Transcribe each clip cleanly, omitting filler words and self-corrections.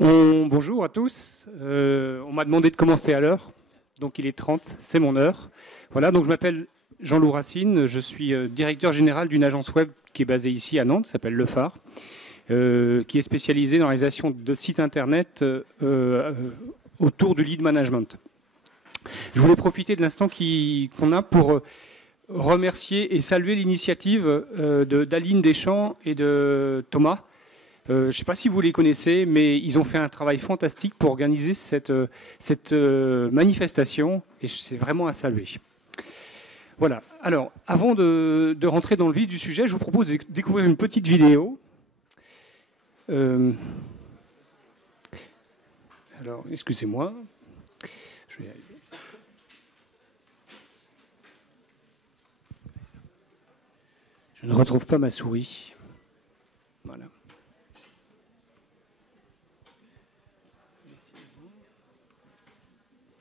Bonjour à tous. On m'a demandé de commencer à l'heure, donc il est 30, c'est mon heure. Voilà, donc je m'appelle Jean-Loup Racine, je suis directeur général d'une agence web qui est basée ici à Nantes, qui s'appelle Le Phare, qui est spécialisée dans la réalisation de sites internet autour du lead management. Je voulais profiter de l'instant qu'on a pour remercier et saluer l'initiative d'Aline Deschamps et de Thomas. Je ne sais pas si vous les connaissez, mais ils ont fait un travail fantastique pour organiser cette manifestation, et c'est vraiment à saluer. Voilà. Alors, avant de rentrer dans le vif du sujet, je vous propose de découvrir une petite vidéo. Alors, excusez-moi. Je vais y arriver. Je ne retrouve pas ma souris. Voilà.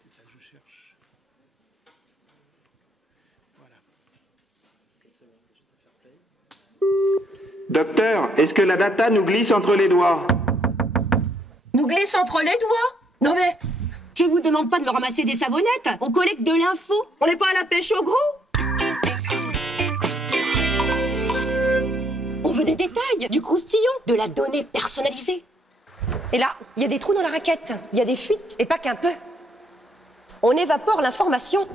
C'est ça que je cherche. Voilà. Docteur, est-ce que la data nous glisse entre les doigts? Nous glisse entre les doigts? Non mais, je vous demande pas de me ramasser des savonnettes. On collecte de l'info. On n'est pas à la pêche au gros. On veut des détails, du croustillant, de la donnée personnalisée. Et là, il y a des trous dans la raquette. Il y a des fuites, et pas qu'un peu. On évapore l'information.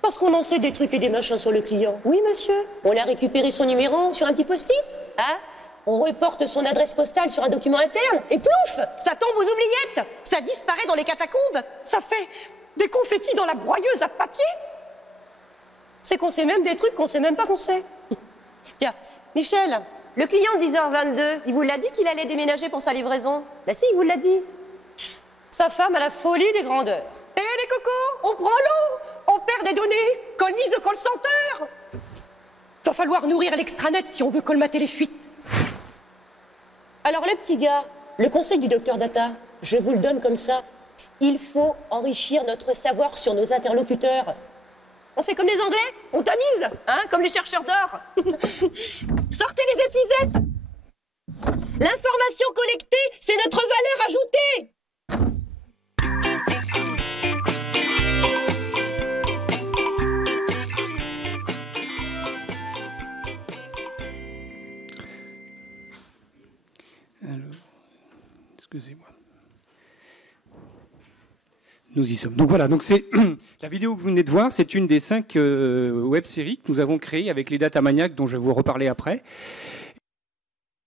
Parce qu'on en sait des trucs et des machins sur le client. Oui, monsieur. On a récupéré son numéro sur un petit post-it. Hein? On reporte son adresse postale sur un document interne. Et plouf! Ça tombe aux oubliettes. Ça disparaît dans les catacombes. Ça fait des confettis dans la broyeuse à papier. C'est qu'on sait même des trucs qu'on sait même pas qu'on sait. Tiens, Michel, le client de 10h22, il vous l'a dit qu'il allait déménager pour sa livraison? Bah si, il vous l'a dit. Sa femme a la folie des grandeurs. Eh les cocos, on prend l'eau, on perd des données, colmise au call center. Va falloir nourrir l'extranet si on veut colmater les fuites. Alors les petits gars, le conseil du docteur Data, je vous le donne comme ça. Il faut enrichir notre savoir sur nos interlocuteurs. On fait comme les Anglais, on tamise, hein, comme les chercheurs d'or. Sortez les épuisettes. L'information collectée, c'est notre valeur ajoutée. Alors, excusez-moi. Nous y sommes. Donc voilà, donc c'est la vidéo que vous venez de voir, c'est une des 5 web-séries que nous avons créées avec les Datamaniacs, dont je vais vous reparler après.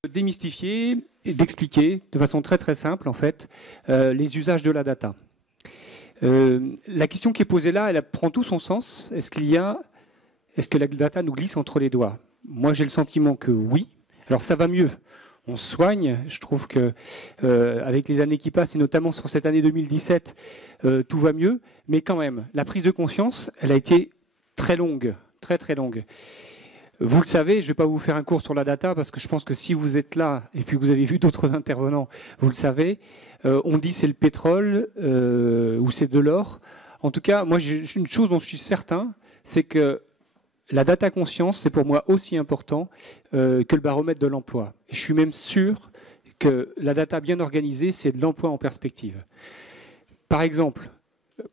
Démystifier et d'expliquer de façon très très simple en fait les usages de la data. La question qui est posée là, elle prend tout son sens. Est-ce que la data nous glisse entre les doigts? Moi j'ai le sentiment que oui. Alors ça va mieux. On se soigne. Je trouve que avec les années qui passent, et notamment sur cette année 2017, tout va mieux. Mais quand même, la prise de conscience, elle a été très longue, très très longue. Vous le savez, je ne vais pas vous faire un cours sur la data, parce que je pense que si vous êtes là, et puis que vous avez vu d'autres intervenants, vous le savez, on dit c'est le pétrole ou c'est de l'or. En tout cas, moi, une chose dont je suis certain, c'est que la data conscience, c'est pour moi aussi important que le baromètre de l'emploi. Et je suis même sûr que la data bien organisée, c'est de l'emploi en perspective. Par exemple,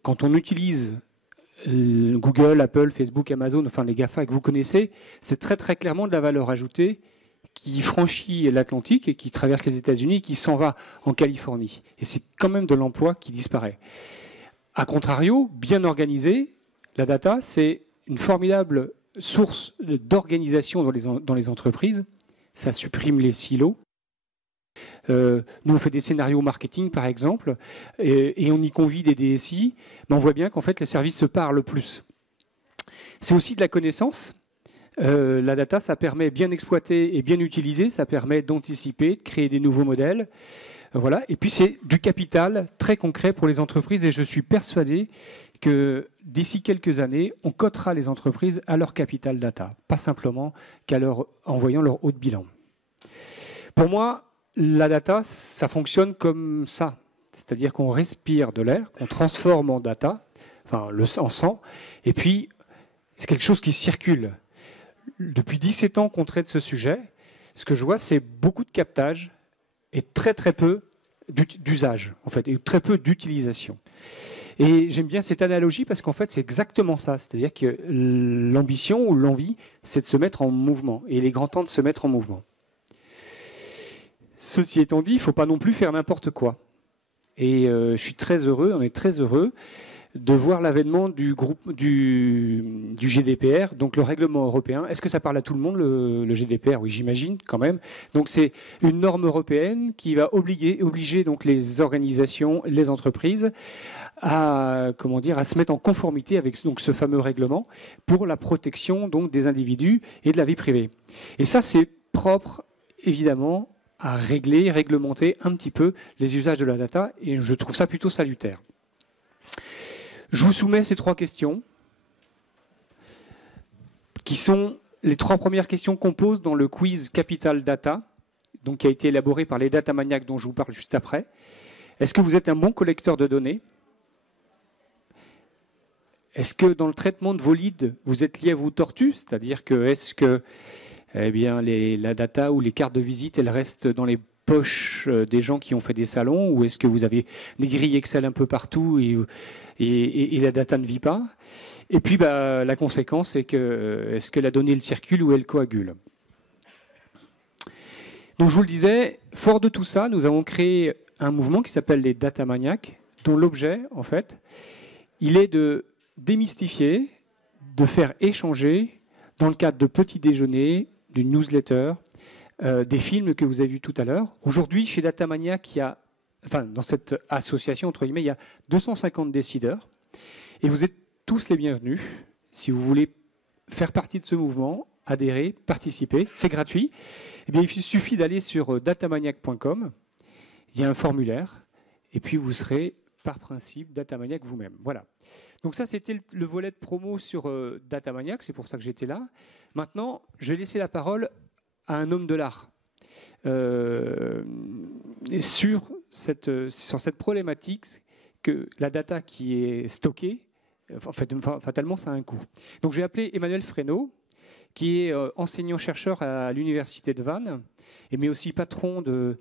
quand on utilise Google, Apple, Facebook, Amazon, enfin les GAFA que vous connaissez, c'est très très clairement de la valeur ajoutée qui franchit l'Atlantique et qui traverse les États-Unis et qui s'en va en Californie. Et c'est quand même de l'emploi qui disparaît. A contrario, bien organisée, la data, c'est une formidable source d'organisation dans les entreprises. Ça supprime les silos. Nous, on fait des scénarios marketing, par exemple, et on y convie des DSI, mais on voit bien qu'en fait, les services se parlent plus. C'est aussi de la connaissance. La data, ça permet bien exploiter et bien utiliser, ça permet d'anticiper, de créer des nouveaux modèles. Voilà. Et puis, c'est du capital très concret pour les entreprises, et je suis persuadé que d'ici quelques années, on cotera les entreprises à leur capital data, pas simplement en voyant leur haut de bilan. Pour moi, la data, ça fonctionne comme ça. C'est-à-dire qu'on respire de l'air, qu'on transforme en data, enfin en sang, et puis c'est quelque chose qui circule. Depuis 17 ans qu'on traite ce sujet, ce que je vois, c'est beaucoup de captage et très très peu d'usage, en fait, et très peu d'utilisation. Et j'aime bien cette analogie parce qu'en fait, c'est exactement ça. C'est-à-dire que l'ambition ou l'envie, c'est de se mettre en mouvement. Et il est grand temps de se mettre en mouvement. Ceci étant dit, il ne faut pas non plus faire n'importe quoi. Et je suis très heureux, on est très heureux de voir l'avènement du GDPR, donc le règlement européen. Est-ce que ça parle à tout le monde, le GDPR? Oui, j'imagine quand même. Donc c'est une norme européenne qui va obliger donc les organisations, les entreprises à se mettre en conformité avec donc ce fameux règlement pour la protection donc des individus et de la vie privée. Et ça, c'est propre, évidemment, à réglementer un petit peu les usages de la data, et je trouve ça plutôt salutaire. Je vous soumets ces 3 questions, qui sont les 3 premières questions qu'on pose dans le quiz Capital Data, donc qui a été élaboré par les data maniacs dont je vous parle juste après. Est-ce que vous êtes un bon collecteur de données? Est-ce que dans le traitement de vos leads, vous êtes lièvre ou tortue? C'est-à-dire que est-ce que la data ou les cartes de visite, elles restent dans les poches des gens qui ont fait des salons, ou est-ce que vous avez des grilles Excel un peu partout et la data ne vit pas? Et puis la conséquence, c'est que est-ce que la donnée elle circule ou elle coagule? Donc je vous le disais, fort de tout ça, nous avons créé un mouvement qui s'appelle les Data Maniacs, dont l'objet, en fait, il est de démystifier, de faire échanger, dans le cadre de petits déjeuners, d'une newsletter, des films que vous avez vus tout à l'heure. Aujourd'hui, chez Data Maniacs, dans cette association, entre guillemets, il y a 250 décideurs. Et vous êtes tous les bienvenus. Si vous voulez faire partie de ce mouvement, adhérer, participer, c'est gratuit. Eh bien, il suffit d'aller sur datamaniac.com. Il y a un formulaire. Et puis, vous serez, par principe, Datamaniac vous-même. Voilà. Donc ça, c'était le volet de promo sur Datamaniac. C'est pour ça que j'étais là. Maintenant, je vais laisser la parole à un homme de l'art sur cette problématique que la data qui est stockée, fatalement, ça a un coût. Donc, j'ai appelé Emmanuel Fresneau, qui est enseignant-chercheur à l'université de Vannes, mais aussi patron de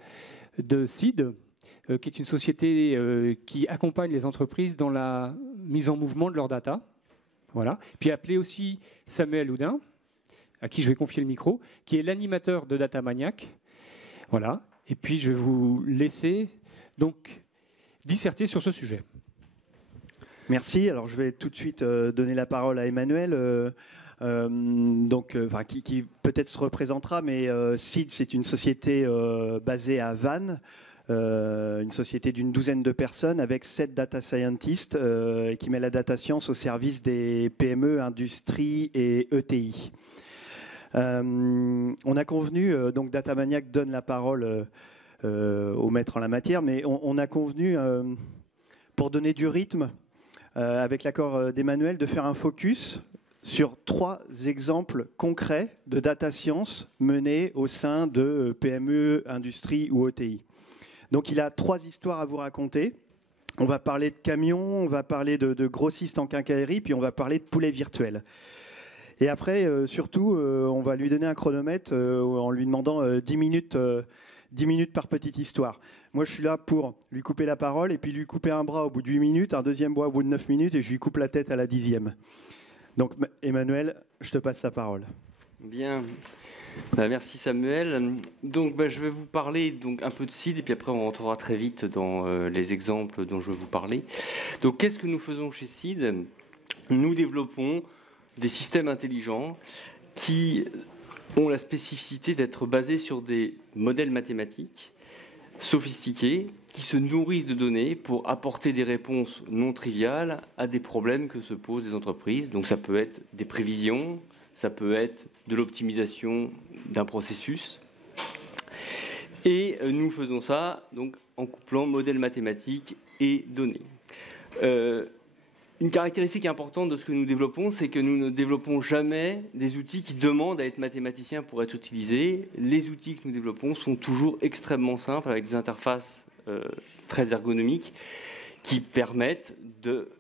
SID, qui est une société qui accompagne les entreprises dans la mise en mouvement de leurs data. Voilà. Puis appelé aussi Samuel Houdin, à qui je vais confier le micro, qui est l'animateur de Data Maniac. Voilà. Et puis je vais vous laisser donc disserter sur ce sujet. Merci. Alors je vais tout de suite donner la parole à Emmanuel. Qui peut-être se représentera, mais SID, c'est une société basée à Vannes, une société d'une douzaine de personnes avec 7 data scientists qui met la data science au service des PME, industrie et ETI. On a convenu, donc Data Maniac donne la parole au maître en la matière, mais on a convenu, pour donner du rythme, avec l'accord d'Emmanuel, de faire un focus sur 3 exemples concrets de data science menés au sein de PME, industrie ou ETI. Donc il a 3 histoires à vous raconter. On va parler de camions, on va parler de grossistes en quincaillerie, puis on va parler de poulets virtuels. Et après, surtout, on va lui donner un chronomètre en lui demandant 10 minutes par petite histoire. Moi, je suis là pour lui couper la parole et puis lui couper un bras au bout de 8 minutes, un deuxième bras au bout de 9 minutes et je lui coupe la tête à la 10e. Donc, Emmanuel, je te passe la parole. Bien. Merci Samuel. Donc je vais vous parler un peu de SID et puis après on rentrera très vite dans les exemples dont je vais vous parler. Donc qu'est-ce que nous faisons chez SID? Nous développons des systèmes intelligents qui ont la spécificité d'être basés sur des modèles mathématiques sophistiqués qui se nourrissent de données pour apporter des réponses non triviales à des problèmes que se posent les entreprises. Donc ça peut être des prévisions, ça peut être de l'optimisation d'un processus. Et nous faisons ça donc, en couplant modèles mathématiques et données. Une caractéristique importante de ce que nous développons, c'est que nous ne développons jamais des outils qui demandent à être mathématiciens pour être utilisés. Les outils que nous développons sont toujours extrêmement simples, avec des interfaces très ergonomiques qui permettent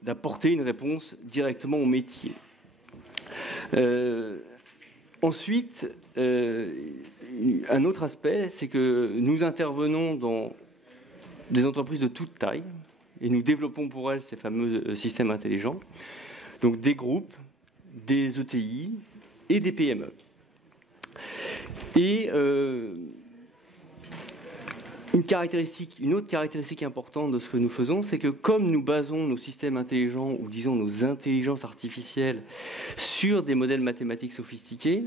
d'apporter une réponse directement au métier. Ensuite, un autre aspect, c'est que nous intervenons dans des entreprises de toute taille, et nous développons pour elles ces fameux systèmes intelligents, donc des groupes, des ETI et des PME. Et une autre caractéristique importante de ce que nous faisons, c'est que comme nous basons nos systèmes intelligents, ou disons nos intelligences artificielles, sur des modèles mathématiques sophistiqués,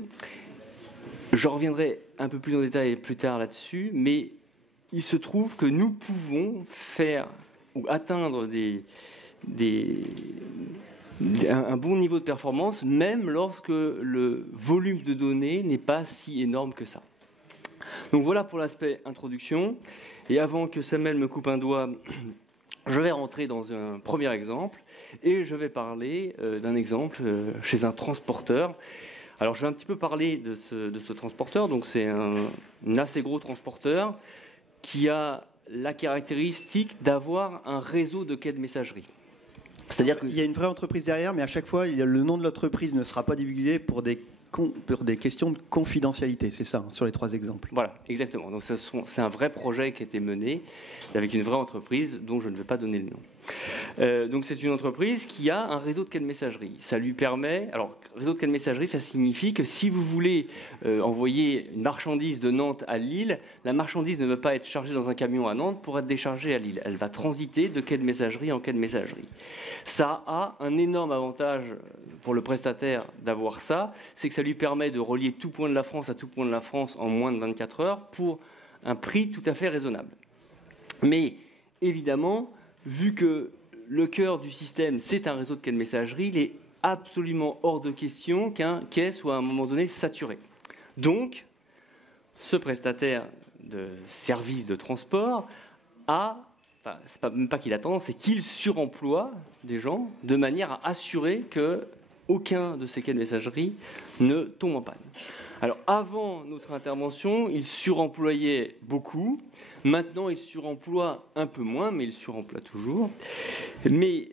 je reviendrai un peu plus en détail plus tard là-dessus, mais il se trouve que nous pouvons faire ou atteindre un bon niveau de performance, même lorsque le volume de données n'est pas si énorme que ça. Donc voilà pour l'aspect introduction. Et avant que Samuel me coupe un doigt, je vais rentrer dans un premier exemple et je vais parler d'un exemple chez un transporteur. Alors je vais un petit peu parler de ce transporteur. Donc c'est un assez gros transporteur qui a la caractéristique d'avoir un réseau de quais de messagerie. C'est-à-dire qu'il y a une vraie entreprise derrière, mais à chaque fois, le nom de l'entreprise ne sera pas divulgué pour des questions de confidentialité. C'est ça, sur les 3 exemples. Voilà, exactement. Donc c'est un vrai projet qui a été mené avec une vraie entreprise dont je ne vais pas donner le nom. Donc c'est une entreprise qui a un réseau de quais de messagerie. Ça lui permet... Alors, réseau de quais de messagerie, ça signifie que si vous voulez envoyer une marchandise de Nantes à Lille, la marchandise ne va pas être chargée dans un camion à Nantes pour être déchargée à Lille. Elle va transiter de quai de messagerie en quai de messagerie. Ça a un énorme avantage pour le prestataire d'avoir ça, c'est que ça lui permet de relier tout point de la France à tout point de la France en moins de 24 heures pour un prix tout à fait raisonable. Mais évidemment, vu que le cœur du système, c'est un réseau de quais de messagerie, il est absolument hors de question qu'un quai soit à un moment donné saturé. Donc, ce prestataire de services de transport a, enfin, c'est même pas qu'il a tendance, c'est qu'il suremploie des gens de manière à assurer qu'aucun de ces quais de messagerie ne tombe en panne. Alors, avant notre intervention, il suremployait beaucoup. Maintenant, il suremploie un peu moins, mais il suremploie toujours. Mais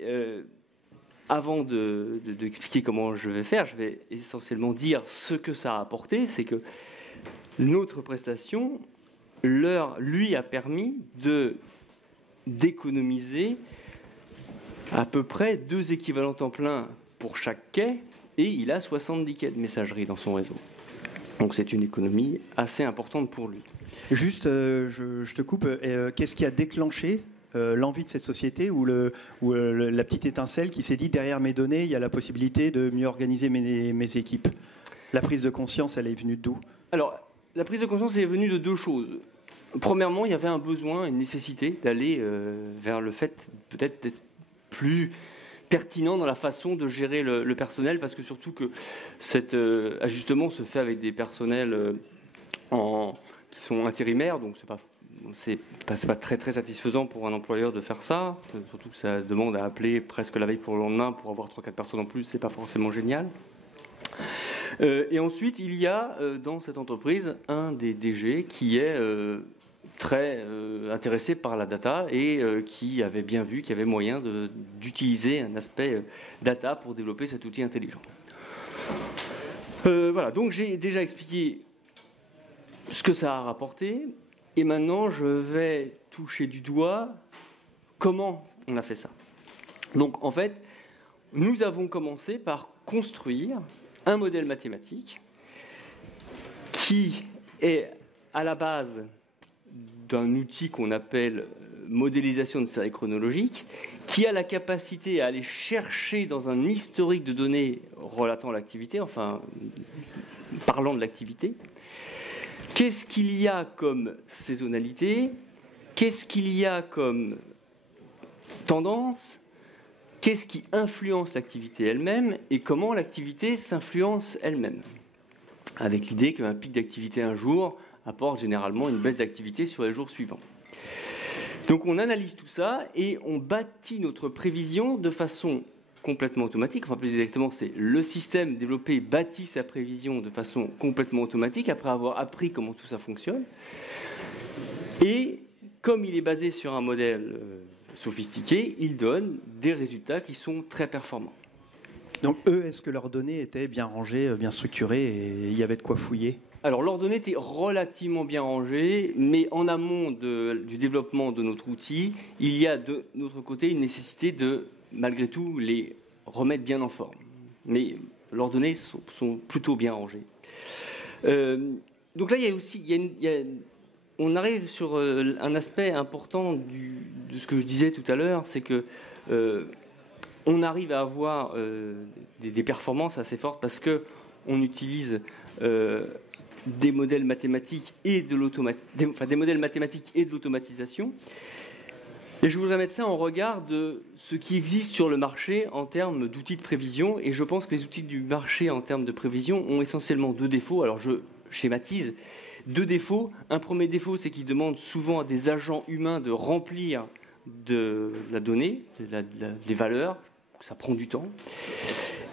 avant d'expliquer comment je vais faire, je vais essentiellement dire ce que ça a apporté. C'est que notre prestation lui a permis d'économiser à peu près 2 équivalents temps plein pour chaque quai, et il a 70 quais de messagerie dans son réseau. Donc c'est une économie assez importante pour lui. Juste, je te coupe, qu'est-ce qui a déclenché l'envie de cette société ou la petite étincelle qui s'est dit derrière mes données, il y a la possibilité de mieux organiser mes équipes? La prise de conscience, elle est venue d'où? Alors, la prise de conscience est venue de 2 choses. Premièrement, il y avait un besoin, une nécessité d'aller vers le fait peut-être d'être plus pertinent dans la façon de gérer le personnel, parce que surtout que cet ajustement se fait avec des personnels qui sont intérimaires, donc c'est pas très très satisfaisant pour un employeur de faire ça, surtout que ça demande à appeler presque la veille pour le lendemain pour avoir 3-4 personnes en plus, c'est pas forcément génial. Et ensuite, il y a dans cette entreprise un des DG qui est très intéressé par la data et qui avait bien vu qu'il y avait moyen d'utiliser un aspect data pour développer cet outil intelligent. Voilà, donc j'ai déjà expliqué ce que ça a rapporté, et maintenant je vais toucher du doigt comment on a fait ça. Donc en fait, nous avons commencé par construire un modèle mathématique qui est à la base d'un outil qu'on appelle modélisation de série chronologique, qui a la capacité à aller chercher dans un historique de données relatant l'activité, enfin parlant de l'activité, qu'est-ce qu'il y a comme saisonnalité, qu'est-ce qu'il y a comme tendance, qu'est-ce qui influence l'activité elle-même et comment l'activité s'influence elle-même. Avec l'idée qu'un pic d'activité un jour apporte généralement une baisse d'activité sur les jours suivants. Donc on analyse tout ça et on bâtit notre prévision de façon complètement automatique. Enfin, plus exactement, c'est le système développé bâtit sa prévision de façon complètement automatique après avoir appris comment tout ça fonctionne. Et comme il est basé sur un modèle sophistiqué, il donne des résultats qui sont très performants. Donc eux, est-ce que leurs données étaient bien rangées, bien structurées et il y avait de quoi fouiller? Alors, leurs données étaient relativement bien rangées, mais en amont du développement de notre outil, il y a de notre côté une nécessité de, malgré tout, les remettre bien en forme. Mais leurs données sont plutôt bien rangées. Donc là, il y a aussi, on arrive sur un aspect important de ce que je disais tout à l'heure, c'est que on arrive à avoir des performances assez fortes parce que on utilise des modèles mathématiques et de l'automatisation. Et je voudrais mettre ça en regard de ce qui existe sur le marché en termes d'outils de prévision. Et je pense que les outils du marché en termes de prévision ont essentiellement deux défauts. Alors je schématise. Deux défauts. Un premier défaut, c'est qu'ils demandent souvent à des agents humains de remplir de la donnée, des valeurs. Ça prend du temps.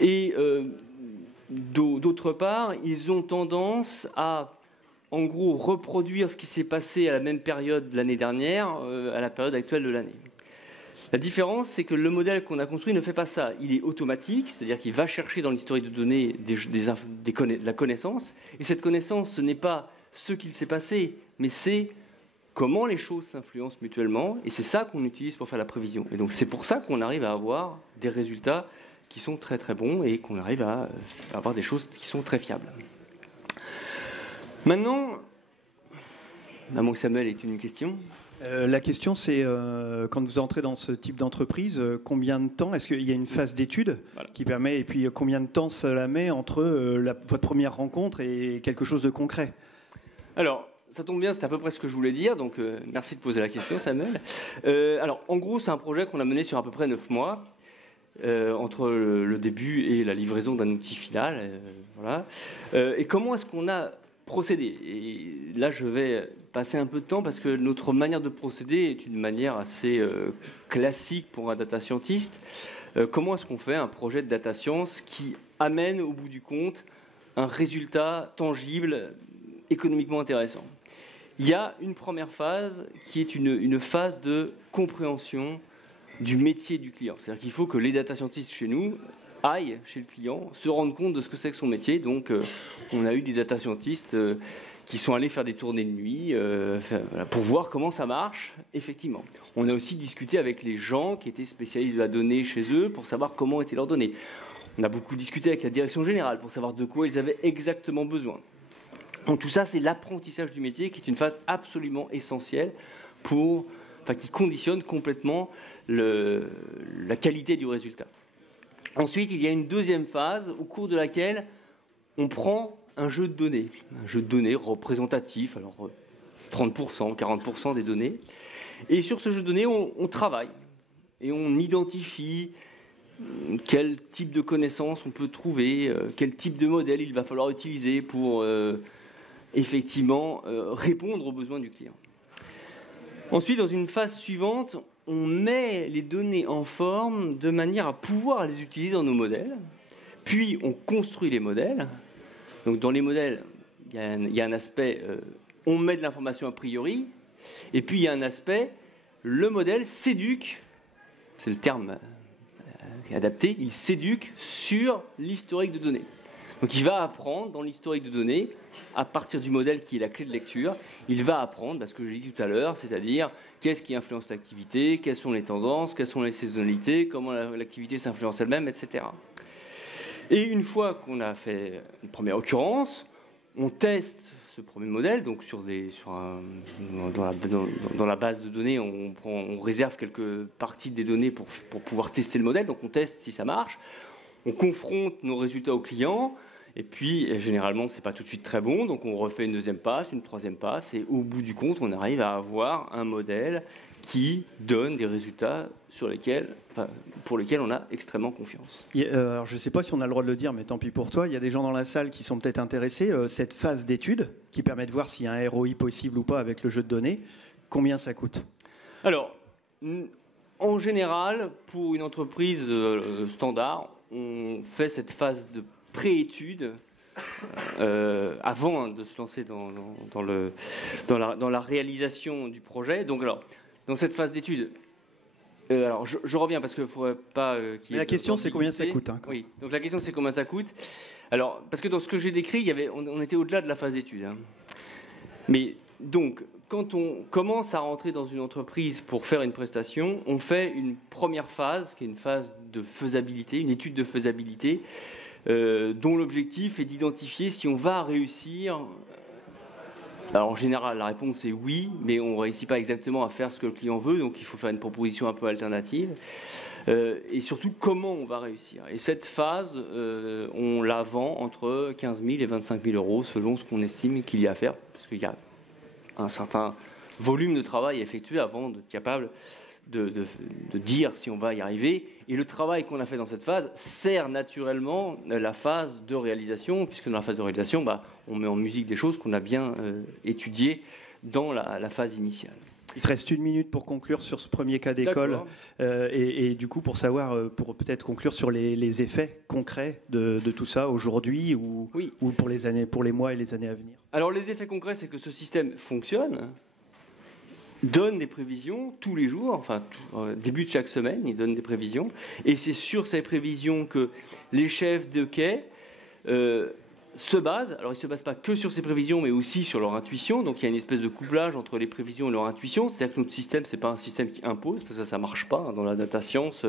Et d'autre part, ils ont tendance à, en gros, reproduire ce qui s'est passé à la même période l'année dernière, à la période actuelle de l'année. La différence, c'est que le modèle qu'on a construit ne fait pas ça. Il est automatique, c'est-à-dire qu'il va chercher dans l'historique de données de la connaissance. Et cette connaissance, ce n'est pas ce qu'il s'est passé, mais c'est comment les choses s'influencent mutuellement. Et c'est ça qu'on utilise pour faire la prévision. Et donc c'est pour ça qu'on arrive à avoir des résultats qui sont très très bons et qu'on arrive à avoir des choses qui sont très fiables. Maintenant, à moins que Samuel ait une question. La question, c'est quand vous entrez dans ce type d'entreprise, combien de temps, est-ce qu'il y a une phase d'étude qui permet, et puis combien de temps cela met entre votre première rencontre et quelque chose de concret? Alors, ça tombe bien, c'est à peu près ce que je voulais dire, donc merci de poser la question, Samuel. Alors, en gros, c'est un projet qu'on a mené sur à peu près 9 mois, entre le début et la livraison d'un outil final. Voilà. Et comment est-ce qu'on a procédé? Et là, je vais passer un peu de temps parce que notre manière de procéder est une manière assez classique pour un data scientist. Comment est-ce qu'on fait un projet de data science qui amène au bout du compte un résultat tangible, économiquement intéressant? Il y a une première phase qui est une phase de compréhension du métier du client. C'est-à-dire qu'il faut que les data scientists chez nous aillent chez le client, se rendent compte de ce que c'est que son métier. Donc, on a eu des data scientists qui sont allés faire des tournées de nuit pour voir comment ça marche, effectivement. On a aussi discuté avec les gens qui étaient spécialistes de la donnée chez eux pour savoir comment étaient leurs données. On a beaucoup discuté avec la direction générale pour savoir de quoi ils avaient exactement besoin. Donc, tout ça, c'est l'apprentissage du métier qui est une phase absolument essentielle qui conditionne complètement la qualité du résultat. Ensuite, il y a une deuxième phase au cours de laquelle on prend un jeu de données représentatif, alors 30%, 40% des données. Et sur ce jeu de données, on travaille et on identifie quel type de connaissances on peut trouver, quel type de modèle il va falloir utiliser pour effectivement répondre aux besoins du client. Ensuite, dans une phase suivante, on met les données en forme de manière à pouvoir les utiliser dans nos modèles. Puis, on construit les modèles. Donc, dans les modèles, il y a un aspect, on met de l'information a priori. Et puis, il y a un aspect, le modèle s'éduque, c'est le terme adapté, il s'éduque sur l'historique de données. Donc il va apprendre dans l'historique de données, à partir du modèle qui est la clé de lecture, il va apprendre ce que j'ai dit tout à l'heure, c'est-à-dire qu'est-ce qui influence l'activité, quelles sont les tendances, quelles sont les saisonnalités, comment l'activité s'influence elle-même, etc. Et une fois qu'on a fait une première occurrence, on teste ce premier modèle, donc dans la base de données, on réserve quelques parties des données pour pouvoir tester le modèle, donc on teste si ça marche, on confronte nos résultats aux clients, et puis généralement c'est pas tout de suite très bon, donc on refait une deuxième passe, une troisième passe, et au bout du compte, on arrive à avoir un modèle qui donne des résultats pour lesquels on a extrêmement confiance. Alors je ne sais pas si on a le droit de le dire, mais tant pis pour toi, il y a des gens dans la salle qui sont peut-être intéressés. Cette phase d'étude qui permet de voir s'il y a un ROI possible ou pas avec le jeu de données, combien ça coûte? Alors, en général, pour une entreprise standard, on fait cette phase de pré-étude avant de se lancer dans la réalisation du projet. Donc alors, dans cette phase d'étude, Alors, je reviens parce qu'il ne faudrait pas qu'il y ait la question, c'est combien ça coûte, hein, Oui, donc la question, c'est combien ça coûte. Alors, parce que dans ce que j'ai décrit, on était au-delà de la phase d'étude. Hein. Mais donc, quand on commence à rentrer dans une entreprise pour faire une prestation, on fait une première phase, qui est une phase de faisabilité, une étude de faisabilité, dont l'objectif est d'identifier si on va réussir. Alors en général, la réponse est oui, mais on ne réussit pas exactement à faire ce que le client veut, donc il faut faire une proposition un peu alternative. Et surtout, comment on va réussir. Et cette phase, on la vend entre 15 000 et 25 000 euros, selon ce qu'on estime qu'il y a à faire, parce qu'il y a un certain volume de travail à effectuer avant d'être capable de dire si on va y arriver. Et le travail qu'on a fait dans cette phase sert naturellement la phase de réalisation, puisque dans la phase de réalisation, on met en musique des choses qu'on a bien étudiées dans la phase initiale. Il te reste 1 minute pour conclure sur ce premier cas d'école et du coup pour savoir, pour peut-être conclure sur les effets concrets de tout ça aujourd'hui ou pour les mois et les années à venir. Alors les effets concrets, c'est que ce système fonctionne, donne des prévisions tous les jours, enfin début de chaque semaine, il donne des prévisions, et c'est sur ces prévisions que les chefs de quai se basent. Alors ils ne se basent pas que sur ces prévisions, mais aussi sur leur intuition. Donc il y a une espèce de couplage entre les prévisions et leur intuition. C'est-à-dire que notre système, ce n'est pas un système qui impose, parce que ça ne marche pas. Dans la data science,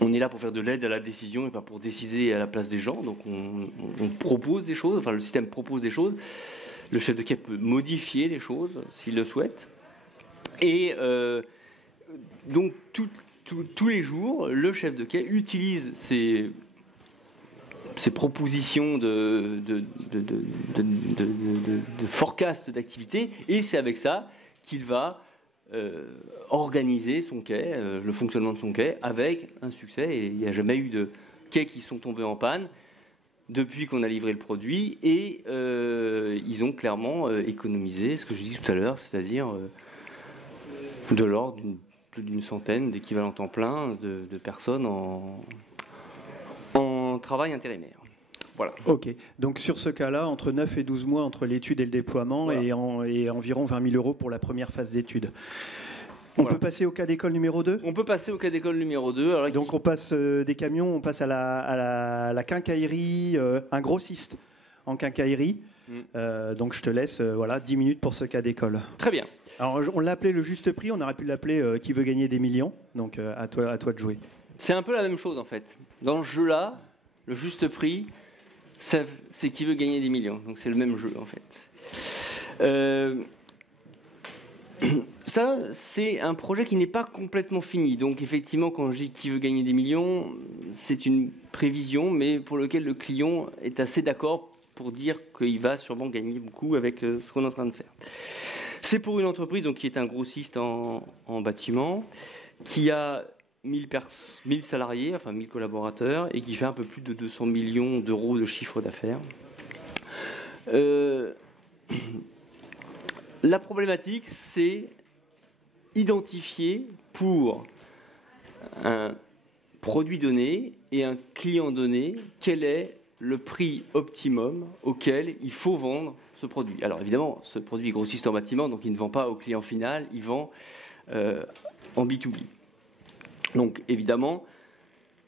on est là pour faire de l'aide à la décision et pas pour décider à la place des gens. Donc on propose des choses, enfin le système propose des choses. Le chef de quai peut modifier les choses s'il le souhaite. Et donc tous les jours, le chef de quai utilise ces propositions de forecast d'activité, et c'est avec ça qu'il va organiser son quai, le fonctionnement de son quai, avec un succès. Et il n'y a jamais eu de quais qui sont tombés en panne depuis qu'on a livré le produit, et ils ont clairement économisé ce que je disais tout à l'heure, c'est-à-dire de l'ordre d'une centaine d'équivalents temps plein de personnes en travail intérimaire. Voilà. Ok, donc sur ce cas-là, entre 9 et 12 mois entre l'étude et le déploiement, voilà. et environ 20 000 euros pour la première phase d'étude. On peut passer au cas d'école numéro 2 ? On peut passer au cas d'école numéro 2. Alors, donc on passe des camions, on passe à la quincaillerie, un grossiste en quincaillerie. Donc je te laisse 10 minutes pour ce cas d'école. Très bien. Alors on l'a appelé le juste prix, on aurait pu l'appeler qui veut gagner des millions. Donc à toi de jouer. C'est un peu la même chose en fait. Dans ce jeu-là, le juste prix, c'est qui veut gagner des millions. Donc c'est le même jeu en fait. Ça, c'est un projet qui n'est pas complètement fini. Donc effectivement, quand je dis qui veut gagner des millions, c'est une prévision, mais pour lequel le client est assez d'accord pour dire qu'il va sûrement gagner beaucoup avec ce qu'on est en train de faire. C'est pour une entreprise donc, qui est un grossiste en bâtiment, qui a 1000 salariés, enfin 1000 collaborateurs, et qui fait un peu plus de 200 millions d'euros de chiffre d'affaires. La problématique, c'est identifier pour un produit donné et un client donné quel est le prix optimum auquel il faut vendre ce produit. Alors évidemment, ce produit est grossiste en bâtiment, donc il ne vend pas au client final, il vend en B2B. Donc évidemment,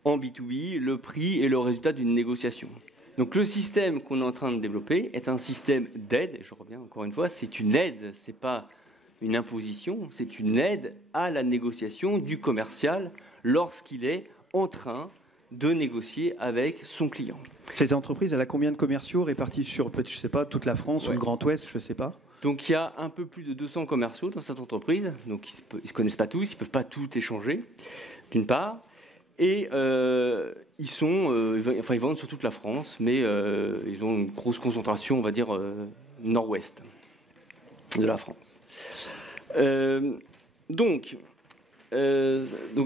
en B2B, le prix est le résultat d'une négociation. Donc le système qu'on est en train de développer est un système d'aide, et je reviens encore une fois, c'est une aide, ce n'est pas une imposition, c'est une aide à la négociation du commercial lorsqu'il est en train de négocier avec son client. Cette entreprise, elle a combien de commerciaux répartis sur, je ne sais pas, toute la France ou le Grand Ouest, je ne sais pas. Donc il y a un peu plus de 200 commerciaux dans cette entreprise, donc ils ne se connaissent pas tous, ils ne peuvent pas tout échanger, d'une part. Et ils vendent sur toute la France, mais ils ont une grosse concentration, on va dire, nord-ouest de la France. Donc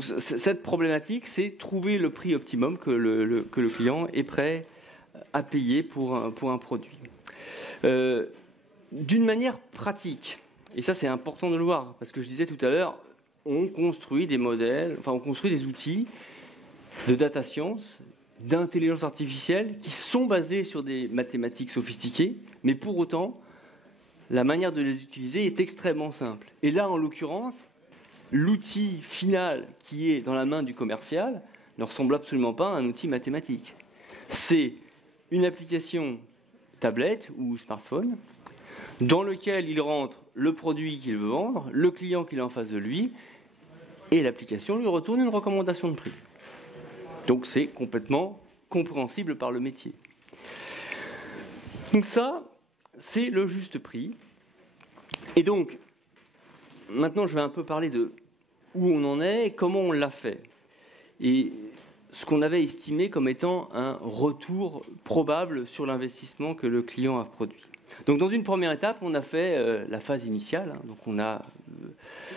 cette problématique, c'est trouver le prix optimum que le client est prêt à payer pour un produit. D'une manière pratique, et ça c'est important de le voir, parce que je disais tout à l'heure, on construit des modèles, enfin on construit des outils de data science, d'intelligence artificielle, qui sont basés sur des mathématiques sophistiquées, mais pour autant, la manière de les utiliser est extrêmement simple. Et là, en l'occurrence, l'outil final qui est dans la main du commercial ne ressemble absolument pas à un outil mathématique. C'est une application tablette ou smartphone dans lequel il rentre le produit qu'il veut vendre, le client qu'il a en face de lui, et l'application lui retourne une recommandation de prix. Donc c'est complètement compréhensible par le métier. Donc ça, c'est le juste prix. Et donc, maintenant je vais un peu parler de où on en est et comment on l'a fait. Et ce qu'on avait estimé comme étant un retour probable sur l'investissement que le client a produit. Donc dans une première étape, on a fait la phase initiale. Donc on a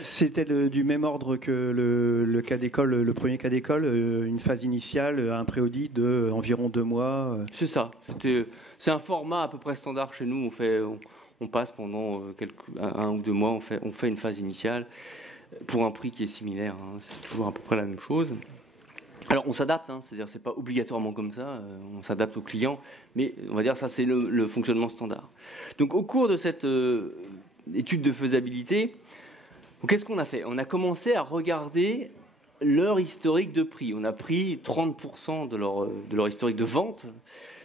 C'était du même ordre que le cas d'école, le premier cas d'école, une phase initiale, un préaudit de environ 2 mois. C'est ça. C'est un format à peu près standard chez nous. On passe pendant 1 ou 2 mois, on fait une phase initiale pour un prix qui est similaire. Hein. C'est toujours à peu près la même chose. Alors on s'adapte, hein, c'est-à-dire c'est pas obligatoirement comme ça, on s'adapte au client, mais on va dire ça c'est le fonctionnement standard. Donc au cours de cette étude de faisabilité, qu'est-ce qu'on a fait? On a commencé à regarder leur historique de prix. On a pris 30% de leur historique de vente.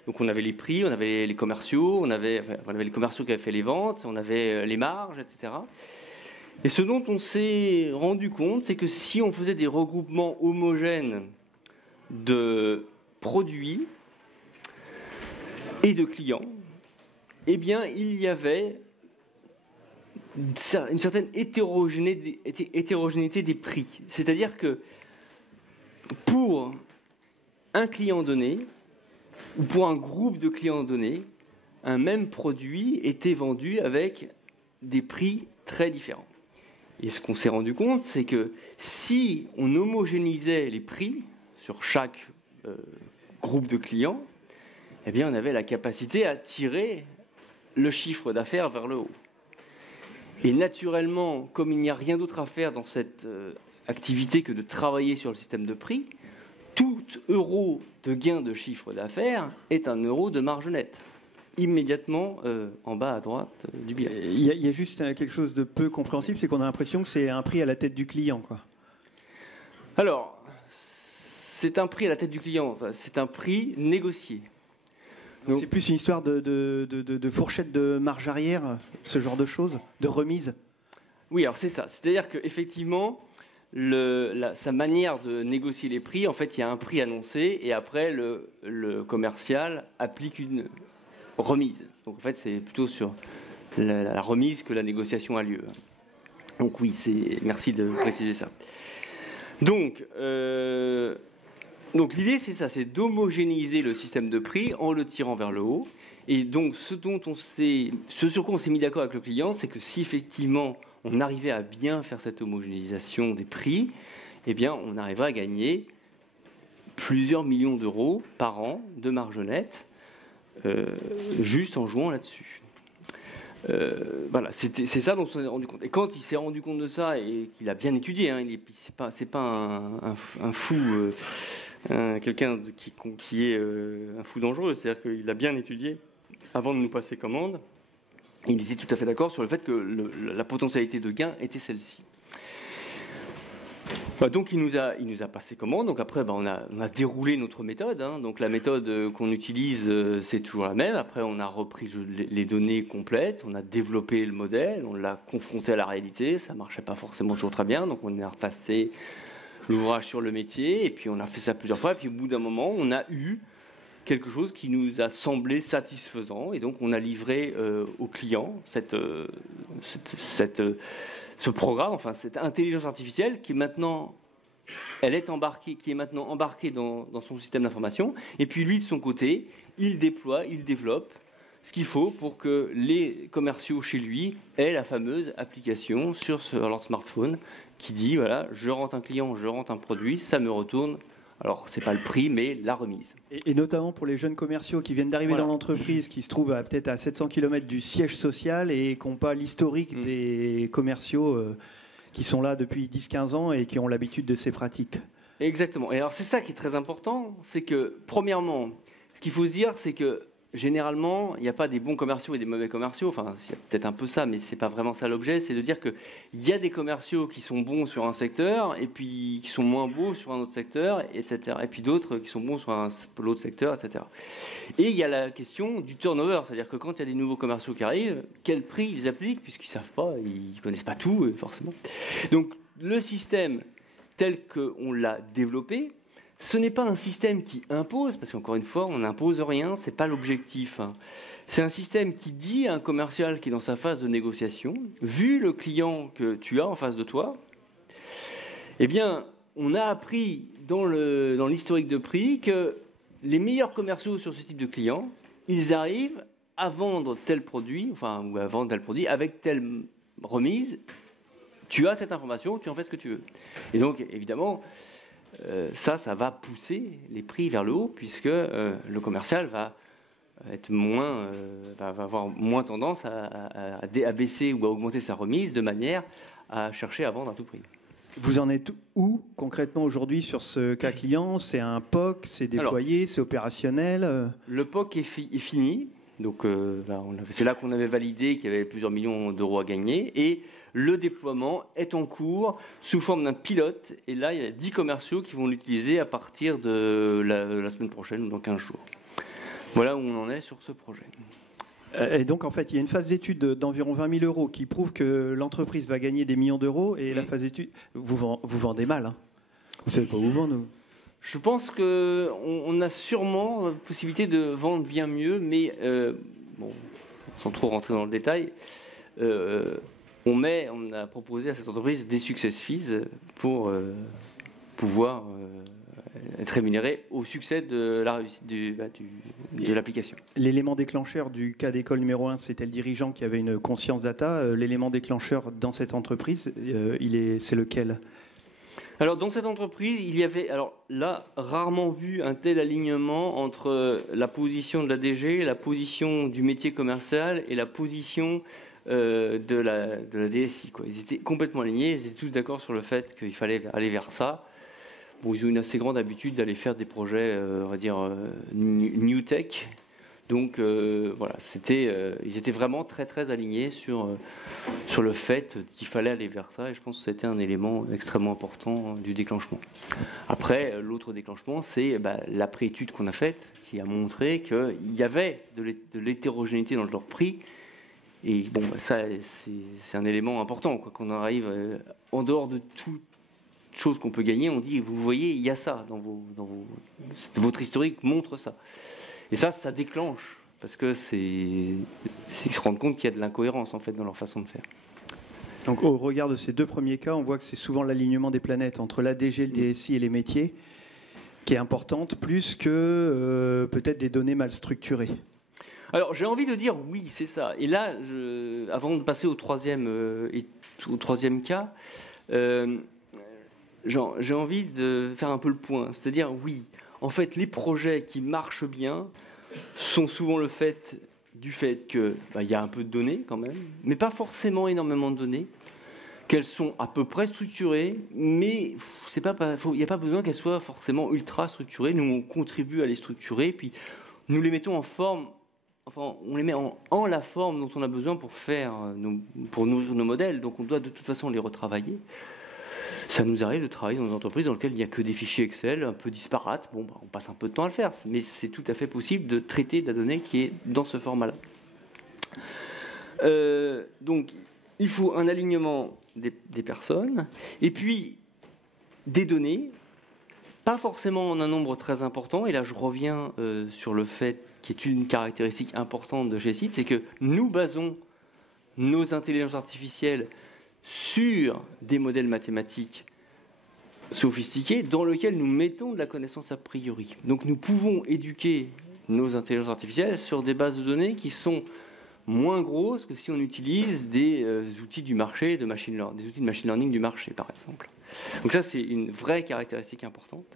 Donc on avait les prix, on avait les commerciaux, on avait les commerciaux qui avaient fait les ventes, on avait les marges, etc. Et ce dont on s'est rendu compte, c'est que si on faisait des regroupements homogènes de produits et de clients, eh bien, il y avait une certaine hétérogénéité des prix. C'est-à-dire que pour un client donné, ou pour un groupe de clients donné, un même produit était vendu avec des prix très différents. Et ce qu'on s'est rendu compte, c'est que si on homogénéisait les prix sur chaque groupe de clients, eh bien, on avait la capacité à tirer le chiffre d'affaires vers le haut. Et naturellement, comme il n'y a rien d'autre à faire dans cette activité que de travailler sur le système de prix, tout euro de gain de chiffre d'affaires est un euro de marge nette, immédiatement en bas à droite du bilan. Il y a juste quelque chose de peu compréhensible, c'est qu'on a l'impression que c'est un prix à la tête du client, quoi. Alors, c'est un prix à la tête du client, c'est un prix négocié. Donc, c'est plus une histoire de fourchette de marge arrière, ce genre de choses, de remise. Oui, alors c'est ça. C'est-à-dire qu'effectivement, sa manière de négocier les prix, en fait, il y a un prix annoncé et après, le commercial applique une remise. Donc, en fait, c'est plutôt sur la remise que la négociation a lieu. Donc, oui, merci de préciser ça. Donc l'idée, c'est ça, c'est d'homogénéiser le système de prix en le tirant vers le haut. Et donc, ce sur quoi on s'est mis d'accord avec le client, c'est que si effectivement on arrivait à bien faire cette homogénéisation des prix, eh bien, on arriverait à gagner plusieurs millions d'euros par an de marge nette, juste en jouant là-dessus. Voilà, c'est ça dont on s'est rendu compte. Et quand il s'est rendu compte de ça et qu'il a bien étudié, hein, c'est pas un fou, quelqu'un qui est un fou dangereux, c'est-à-dire qu'il a bien étudié avant de nous passer commande. Il était tout à fait d'accord sur le fait que la potentialité de gain était celle-ci. Donc il nous a passé commande. Donc après, on a déroulé notre méthode. Hein. Donc la méthode qu'on utilise, c'est toujours la même. Après, on a repris les données complètes, on a développé le modèle, on l'a confronté à la réalité. Ça marchait pas forcément toujours très bien. Donc on a repassé l'ouvrage sur le métier et puis on a fait ça plusieurs fois. Et puis au bout d'un moment, on a eu quelque chose qui nous a semblé satisfaisant et donc on a livré au client ce programme, enfin cette intelligence artificielle qui est maintenant embarquée dans son système d'information. Et puis lui, de son côté, il déploie, il développe ce qu'il faut pour que les commerciaux chez lui aient la fameuse application sur leur smartphone qui dit voilà, je rentre un client, je rentre un produit, ça me retourne. Alors, ce n'est pas le prix, mais la remise. Et notamment pour les jeunes commerciaux qui viennent d'arriver dans l'entreprise, qui se trouvent peut-être à 700 km du siège social et qui n'ont pas l'historique des commerciaux qui sont là depuis 10-15 ans et qui ont l'habitude de ces pratiques. Exactement. Et alors, c'est ça qui est très important, c'est que, premièrement, ce qu'il faut se dire, c'est que, généralement, il n'y a pas des bons commerciaux et des mauvais commerciaux. Enfin, il y a peut-être un peu ça, mais c'est pas vraiment ça l'objet. C'est de dire qu'il y a des commerciaux qui sont bons sur un secteur et puis qui sont moins beaux sur un autre secteur, etc. Et puis d'autres qui sont bons sur l'autre secteur, etc. Et il y a la question du turnover, c'est-à-dire que quand il y a des nouveaux commerciaux qui arrivent, quel prix ils appliquent, puisqu'ils savent pas, ils connaissent pas tout, forcément. Donc, le système tel qu'on l'a développé, ce n'est pas un système qui impose, parce qu'encore une fois, on n'impose rien, ce n'est pas l'objectif. C'est un système qui dit à un commercial qui est dans sa phase de négociation, vu le client que tu as en face de toi, eh bien, on a appris dans l'historique de prix que les meilleurs commerciaux sur ce type de client, ils arrivent à vendre tel produit, ou à vendre tel produit avec telle remise. Tu as cette information, tu en fais ce que tu veux. Et donc, évidemment, ça va pousser les prix vers le haut, puisque le commercial va avoir moins tendance à baisser ou à augmenter sa remise de manière à chercher à vendre à tout prix. Vous en êtes où concrètement aujourd'hui sur ce cas client? C'est un POC, c'est déployé, c'est opérationnel? Le POC est fini. Donc c'est là qu'on avait validé qu'il y avait plusieurs millions d'euros à gagner. Et le déploiement est en cours sous forme d'un pilote. Et là, il y a 10 commerciaux qui vont l'utiliser à partir de la semaine prochaine ou dans 15 jours. Voilà où on en est sur ce projet. Et donc, en fait, il y a une phase d'étude d'environ 20 000 euros qui prouve que l'entreprise va gagner des millions d'euros. Et la phase d'étude, vous vendez mal. Hein. Vous ne savez pas où vendre. Je pense qu'on a sûrement la possibilité de vendre bien mieux, mais sans trop rentrer dans le détail, on a proposé à cette entreprise des success fees pour pouvoir être rémunéré au succès de la réussite de l'application. L'élément déclencheur du cas d'école numéro 1, c'était le dirigeant qui avait une conscience data. L'élément déclencheur dans cette entreprise, c'est lequel ? Alors, dans cette entreprise, il y avait, rarement vu un tel alignement entre la position de la DG, la position du métier commercial et la position de la DSI. Quoi. Ils étaient complètement alignés, ils étaient tous d'accord sur le fait qu'il fallait aller vers ça. Bon, ils ont une assez grande habitude d'aller faire des projets, on va dire, new tech. Donc, voilà, ils étaient vraiment très, très alignés sur le fait qu'il fallait aller vers ça. Et je pense que c'était un élément extrêmement important du déclenchement. Après, l'autre déclenchement, c'est l'après-étude qu'on a faite, qui a montré qu'il y avait de l'hétérogénéité dans leur prix. Et bon, ça, c'est un élément important, quoi, qu'on arrive en dehors de toute chose qu'on peut gagner. On dit, vous voyez, il y a ça dans votre historique montre ça. Et ça déclenche, parce que ils se rendent compte qu'il y a de l'incohérence en fait dans leur façon de faire. Donc au regard de ces deux premiers cas, on voit que c'est souvent l'alignement des planètes entre l'ADG, le DSI et les métiers qui est importante, plus que peut-être des données mal structurées. Alors j'ai envie de dire oui, c'est ça. Et là, avant de passer au troisième cas, j'ai envie de faire un peu le point. C'est-à-dire oui. En fait, les projets qui marchent bien sont souvent le fait qu'il y a un peu de données quand même, mais pas forcément énormément de données, qu'elles sont à peu près structurées, mais il n'y a pas besoin qu'elles soient forcément ultra structurées. Nous, on contribue à les structurer, puis nous les mettons en forme, on les met en la forme dont on a besoin pour nourrir nos modèles, donc on doit de toute façon les retravailler. Ça nous arrive de travailler dans des entreprises dans lesquelles il n'y a que des fichiers Excel un peu disparates. Bon, on passe un peu de temps à le faire, mais c'est tout à fait possible de traiter de la donnée qui est dans ce format-là. Donc, il faut un alignement des personnes, et puis des données, pas forcément en un nombre très important. Et là, je reviens sur le fait qui est une caractéristique importante de GCID, c'est que nous basons nos intelligences artificielles sur des modèles mathématiques sophistiqués dans lesquels nous mettons de la connaissance a priori. Donc nous pouvons éduquer nos intelligences artificielles sur des bases de données qui sont moins grosses que si on utilise des outils du marché, des outils de machine learning du marché, par exemple. Donc ça, c'est une vraie caractéristique importante.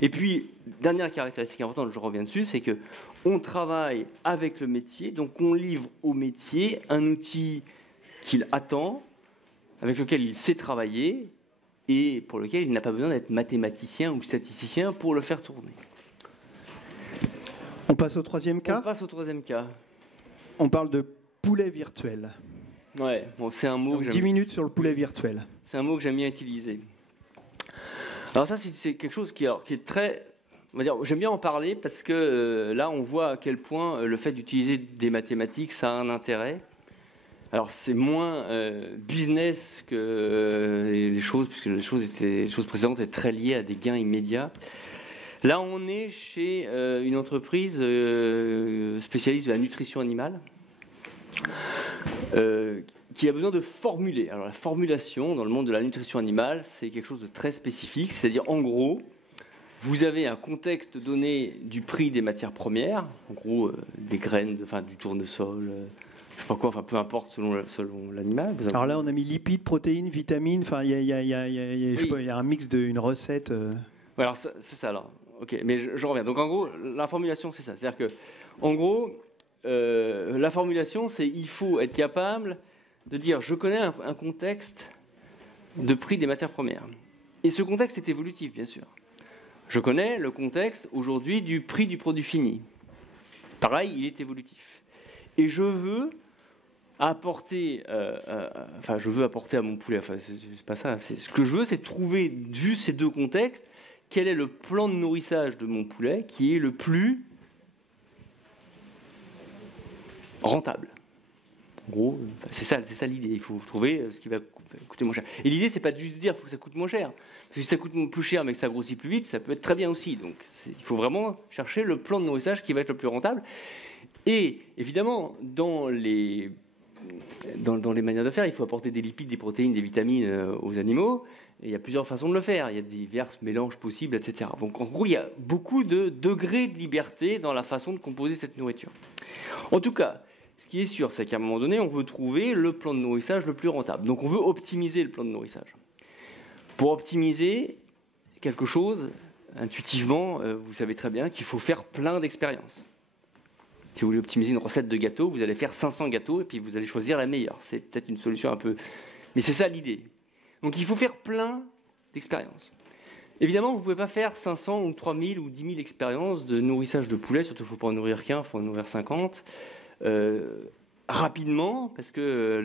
Et puis, dernière caractéristique importante, je reviens dessus, c'est qu'on travaille avec le métier, donc on livre au métier un outil qu'il attend, avec lequel il sait travailler et pour lequel il n'a pas besoin d'être mathématicien ou statisticien pour le faire tourner. On passe au troisième cas. On passe au troisième cas. On parle de poulet virtuel. Ouais, bon, c'est un mot Donc, que 10 j'aime. minutes sur le poulet virtuel. C'est un mot que j'aime bien utiliser. Alors ça, c'est quelque chose qui est très... On va dire, j'aime bien en parler parce que là, on voit à quel point le fait d'utiliser des mathématiques, ça a un intérêt. Alors c'est moins business que les choses, puisque les choses précédentes étaient très liées à des gains immédiats. Là, on est chez une entreprise spécialiste de la nutrition animale qui a besoin de formuler. Alors la formulation dans le monde de la nutrition animale, c'est quelque chose de très spécifique, c'est-à-dire en gros, vous avez un contexte donné du prix des matières premières, en gros des graines, du tournesol, je sais pas quoi, enfin peu importe selon l'animal. Alors là, on a mis lipides, protéines, vitamines. Enfin, il y a un mix d'une recette. Ouais, alors c'est ça alors. Ok, mais je reviens. Donc en gros, la formulation, c'est ça. C'est-à-dire que, en gros, la formulation, c'est il faut être capable de dire je connais un contexte de prix des matières premières. Et ce contexte est évolutif, bien sûr. Je connais le contexte aujourd'hui du prix du produit fini. Pareil, il est évolutif. Et je veux apporter, je veux apporter à mon poulet. Enfin, c'est pas ça. Ce que je veux, c'est trouver, vu ces deux contextes, quel est le plan de nourrissage de mon poulet qui est le plus rentable. En gros, c'est ça l'idée. Il faut trouver ce qui va coûter moins cher. Et l'idée, c'est pas de juste dire qu'il faut que ça coûte moins cher. Parce que si ça coûte plus cher mais que ça grossit plus vite, ça peut être très bien aussi. Donc il faut vraiment chercher le plan de nourrissage qui va être le plus rentable. Et évidemment, dans les manières de faire, il faut apporter des lipides, des protéines, des vitamines aux animaux. Et il y a plusieurs façons de le faire. Il y a divers mélanges possibles, etc. Donc en gros, il y a beaucoup de degrés de liberté dans la façon de composer cette nourriture. En tout cas, ce qui est sûr, c'est qu'à un moment donné, on veut trouver le plan de nourrissage le plus rentable. Donc on veut optimiser le plan de nourrissage. Pour optimiser quelque chose, intuitivement, vous savez très bien qu'il faut faire plein d'expériences. Si vous voulez optimiser une recette de gâteau, vous allez faire 500 gâteaux et puis vous allez choisir la meilleure. C'est peut-être une solution un peu... Mais c'est ça l'idée. Donc il faut faire plein d'expériences. Évidemment, vous ne pouvez pas faire 500 ou 3000 ou 10 000 expériences de nourrissage de poulet, surtout il ne faut pas en nourrir qu'un, il faut en nourrir 50. Rapidement, parce que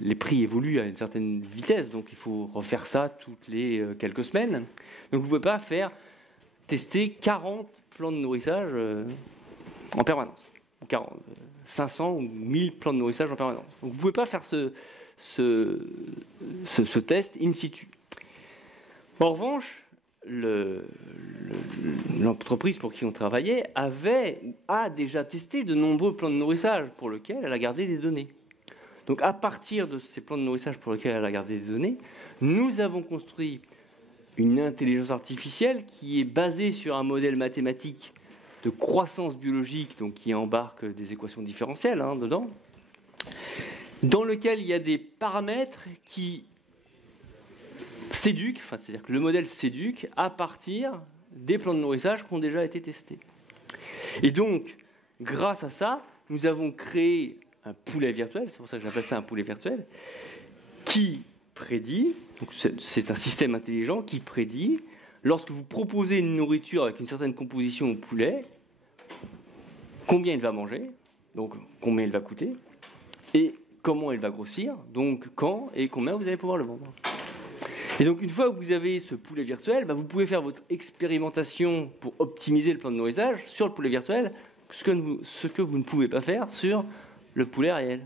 les prix évoluent à une certaine vitesse, donc il faut refaire ça toutes les quelques semaines. Donc vous ne pouvez pas tester 40 plans de nourrissage en permanence, 500 ou 1000 plans de nourrissage en permanence. Donc vous ne pouvez pas faire ce test in situ. En revanche, l'entreprise pour qui on travaillait a déjà testé de nombreux plans de nourrissage pour lesquels elle a gardé des données. Donc à partir de ces plans de nourrissage pour lesquels elle a gardé des données, nous avons construit une intelligence artificielle qui est basée sur un modèle mathématique de croissance biologique, donc qui embarque des équations différentielles dedans, dans lequel il y a des paramètres qui s'éduquent, c'est-à-dire que le modèle s'éduque à partir des plans de nourrissage qui ont déjà été testés. Et donc, grâce à ça, nous avons créé un poulet virtuel, c'est pour ça que j'appelle ça un poulet virtuel, qui prédit, donc c'est un système intelligent qui prédit, lorsque vous proposez une nourriture avec une certaine composition au poulet, combien il va manger, donc combien il va coûter, et comment il va grossir, donc quand et combien vous allez pouvoir le vendre. Et donc une fois que vous avez ce poulet virtuel, vous pouvez faire votre expérimentation pour optimiser le plan de nourrissage sur le poulet virtuel, ce que vous ne pouvez pas faire sur le poulet réel,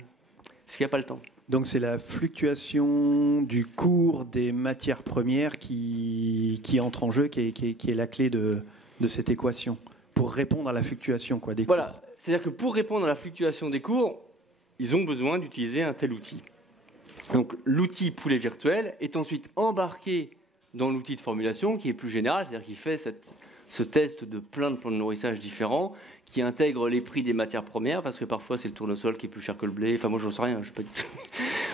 parce qu'il n'y a pas le temps. Donc c'est la fluctuation du cours des matières premières qui entre en jeu, qui est la clé de cette équation, pour répondre à la fluctuation des cours. Voilà, c'est-à-dire que pour répondre à la fluctuation des cours, ils ont besoin d'utiliser un tel outil. Donc l'outil poulet virtuel est ensuite embarqué dans l'outil de formulation qui est plus général, c'est-à-dire qu'il fait ce test de plein de plans de nourrissage différents, qui intègre les prix des matières premières, parce que parfois c'est le tournesol qui est plus cher que le blé, enfin moi j'en sais rien, je sais pas du tout.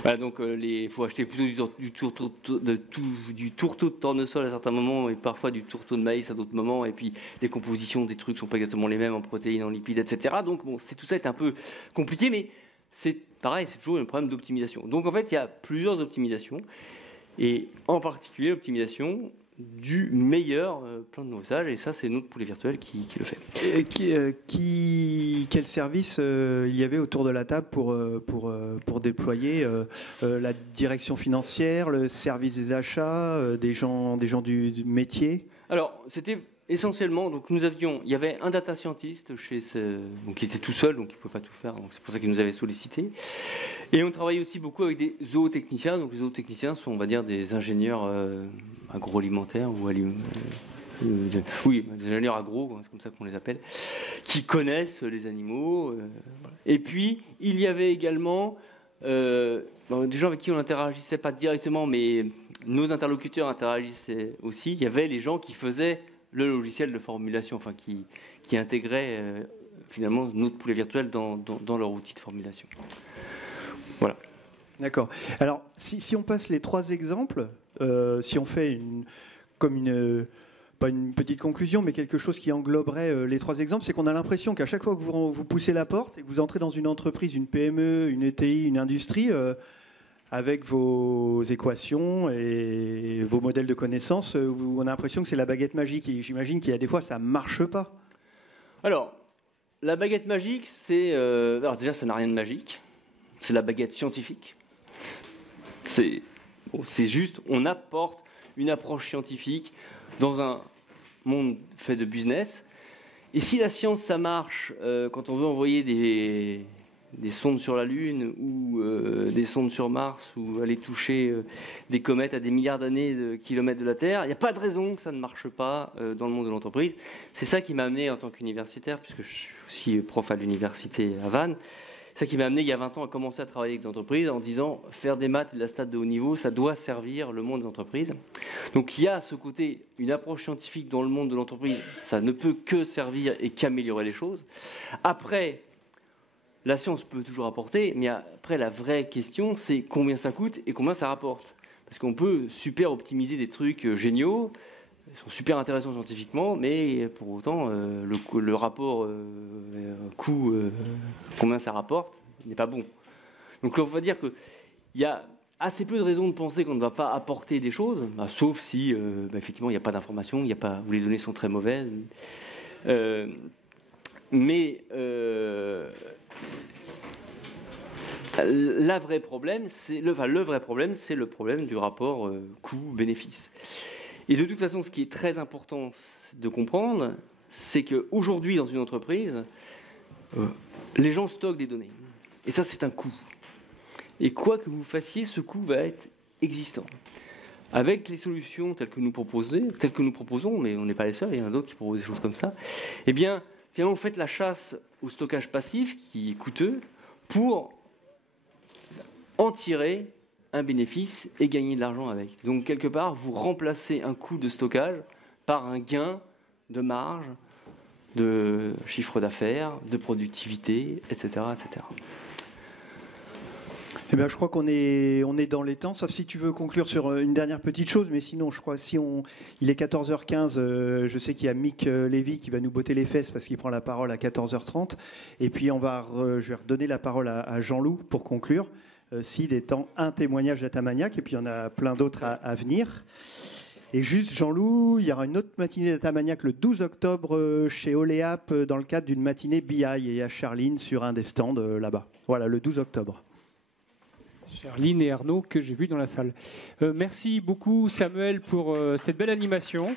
Voilà, donc il faut acheter plutôt du tourteau de tournesol à certains moments, et parfois du tourteau de maïs à d'autres moments, et puis les compositions des trucs sont pas exactement les mêmes en protéines, en lipides, etc. Donc bon, tout ça est un peu compliqué, mais c'est pareil, c'est toujours un problème d'optimisation. Donc en fait, il y a plusieurs optimisations, et en particulier l'optimisation du meilleur plein de nos usages, et ça c'est notre poulet virtuel qui le fait. Et quel service il y avait autour de la table pour déployer la direction financière, le service des achats, des gens du métier? Alors c'était essentiellement, donc il y avait un data scientist donc qui était tout seul, donc il ne pouvait pas tout faire, donc c'est pour ça qu'il nous avait sollicité. Et on travaillait aussi beaucoup avec des zootechniciens. Donc les zootechniciens sont, on va dire, des ingénieurs agroalimentaires ou oui, des ingénieurs agro, c'est comme ça qu'on les appelle, qui connaissent les animaux. Et puis il y avait également des gens avec qui on n'interagissait pas directement, mais nos interlocuteurs interagissaient aussi. Il y avait les gens qui faisaient le logiciel de formulation, enfin qui intégraient finalement notre poulet virtuel dans leur outil de formulation. Voilà. D'accord. Alors, si on passe les 3 exemples, si on fait pas une petite conclusion, mais quelque chose qui engloberait les 3 exemples, c'est qu'on a l'impression qu'à chaque fois que vous poussez la porte et que vous entrez dans une entreprise, une PME, une ETI, une industrie, avec vos équations et vos modèles de connaissances, on a l'impression que c'est la baguette magique. Et j'imagine qu'il y a des fois, ça ne marche pas. Alors, la baguette magique, alors déjà, ça n'a rien de magique. C'est la baguette scientifique. C'est juste, on apporte une approche scientifique dans un monde fait de business. Et si la science, ça marche, quand on veut envoyer des sondes sur la Lune ou des sondes sur Mars ou aller toucher des comètes à des milliards d'années de kilomètres de la Terre, il n'y a pas de raison que ça ne marche pas dans le monde de l'entreprise. C'est ça qui m'a amené en tant qu'universitaire, puisque je suis aussi prof à l'université à Vannes, c'est ça qui m'a amené il y a 20 ans à commencer à travailler avec des entreprises en disant faire des maths et de la stat de haut niveau, ça doit servir le monde des entreprises. Donc il y a ce côté, une approche scientifique dans le monde de l'entreprise, ça ne peut que servir et qu'améliorer les choses. Après, la science peut toujours apporter, mais après la vraie question, c'est combien ça coûte et combien ça rapporte. Parce qu'on peut super optimiser des trucs géniaux, ils sont super intéressants scientifiquement, mais pour autant, le rapport coût, combien ça rapporte, n'est pas bon. Donc on va dire qu'il y a assez peu de raisons de penser qu'on ne va pas apporter des choses, sauf si, effectivement, il n'y a pas d'informations, ou les données sont très mauvaises. Mais le vrai problème, c'est le problème du rapport coût-bénéfice. Et de toute façon, ce qui est très important de comprendre, c'est qu'aujourd'hui, dans une entreprise, les gens stockent des données. Et ça, c'est un coût. Et quoi que vous fassiez, ce coût va être existant. Avec les solutions telles que nous proposons, mais on n'est pas les seuls, il y en a d'autres qui proposent des choses comme ça, eh bien, finalement, vous faites la chasse au stockage passif, qui est coûteux, pour en tirer un bénéfice et gagner de l'argent avec. Donc, quelque part, vous remplacez un coût de stockage par un gain de marge, de chiffre d'affaires, de productivité, etc., etc. Eh bien, je crois qu'on est dans les temps, sauf si tu veux conclure sur une dernière petite chose, mais sinon, je crois il est 14h15, je sais qu'il y a Mick Lévy qui va nous botter les fesses parce qu'il prend la parole à 14h30, et puis je vais redonner la parole à Jean-Loup pour conclure, Sid étant un témoignage d'Datamaniac, et puis il y en a plein d'autres à venir. Et juste, Jean-Loup, il y aura une autre matinée d'Datamaniac le 12 octobre chez Oleap dans le cadre d'une matinée BI, et il y a Charline sur un des stands là-bas. Voilà, le 12 octobre. Charline et Arnaud que j'ai vus dans la salle. Merci beaucoup Samuel pour cette belle animation.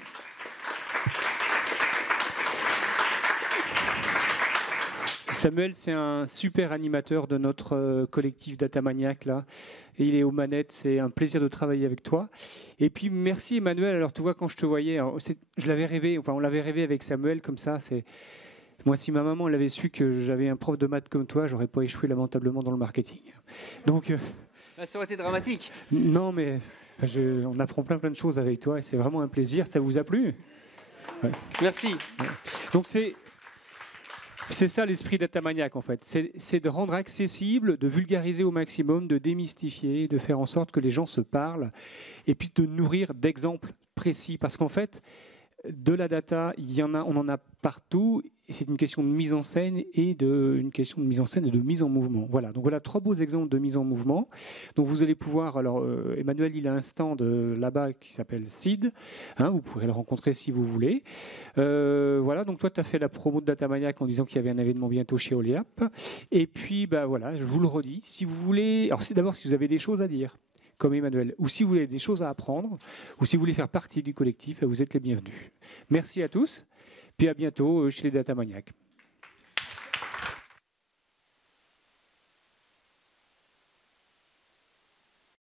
Samuel, c'est un super animateur de notre collectif Datamaniac là. Et il est aux manettes, c'est un plaisir de travailler avec toi. Et puis merci Emmanuel. Alors tu vois, quand je te voyais, je l'avais rêvé, enfin on l'avait rêvé avec Samuel comme ça. Moi, si ma maman avait su que j'avais un prof de maths comme toi, j'aurais pas échoué lamentablement dans le marketing. Donc ça aurait été dramatique. Non, mais on apprend plein de choses avec toi et c'est vraiment un plaisir. Ça vous a plu? Ouais. Merci. Ouais. Donc c'est ça l'esprit Datamaniac en fait. C'est de rendre accessible, de vulgariser au maximum, de démystifier, de faire en sorte que les gens se parlent et puis de nourrir d'exemples précis. Parce qu'en fait, de la data, on en a partout et c'est une question de mise en scène et de mise en mouvement. Voilà, donc voilà 3 beaux exemples de mise en mouvement. Donc vous allez pouvoir, alors Emmanuel, il a un stand là-bas qui s'appelle SID, hein, vous pourrez le rencontrer si vous voulez. Voilà, donc toi tu as fait la promo de Datamaniac en disant qu'il y avait un événement bientôt chez Oleap. Et puis bah voilà, je vous le redis, si vous voulez, alors c'est d'abord si vous avez des choses à dire, comme Emmanuel, ou si vous avez des choses à apprendre, ou si vous voulez faire partie du collectif, vous êtes les bienvenus. Merci à tous, puis à bientôt chez les Datamaniacs.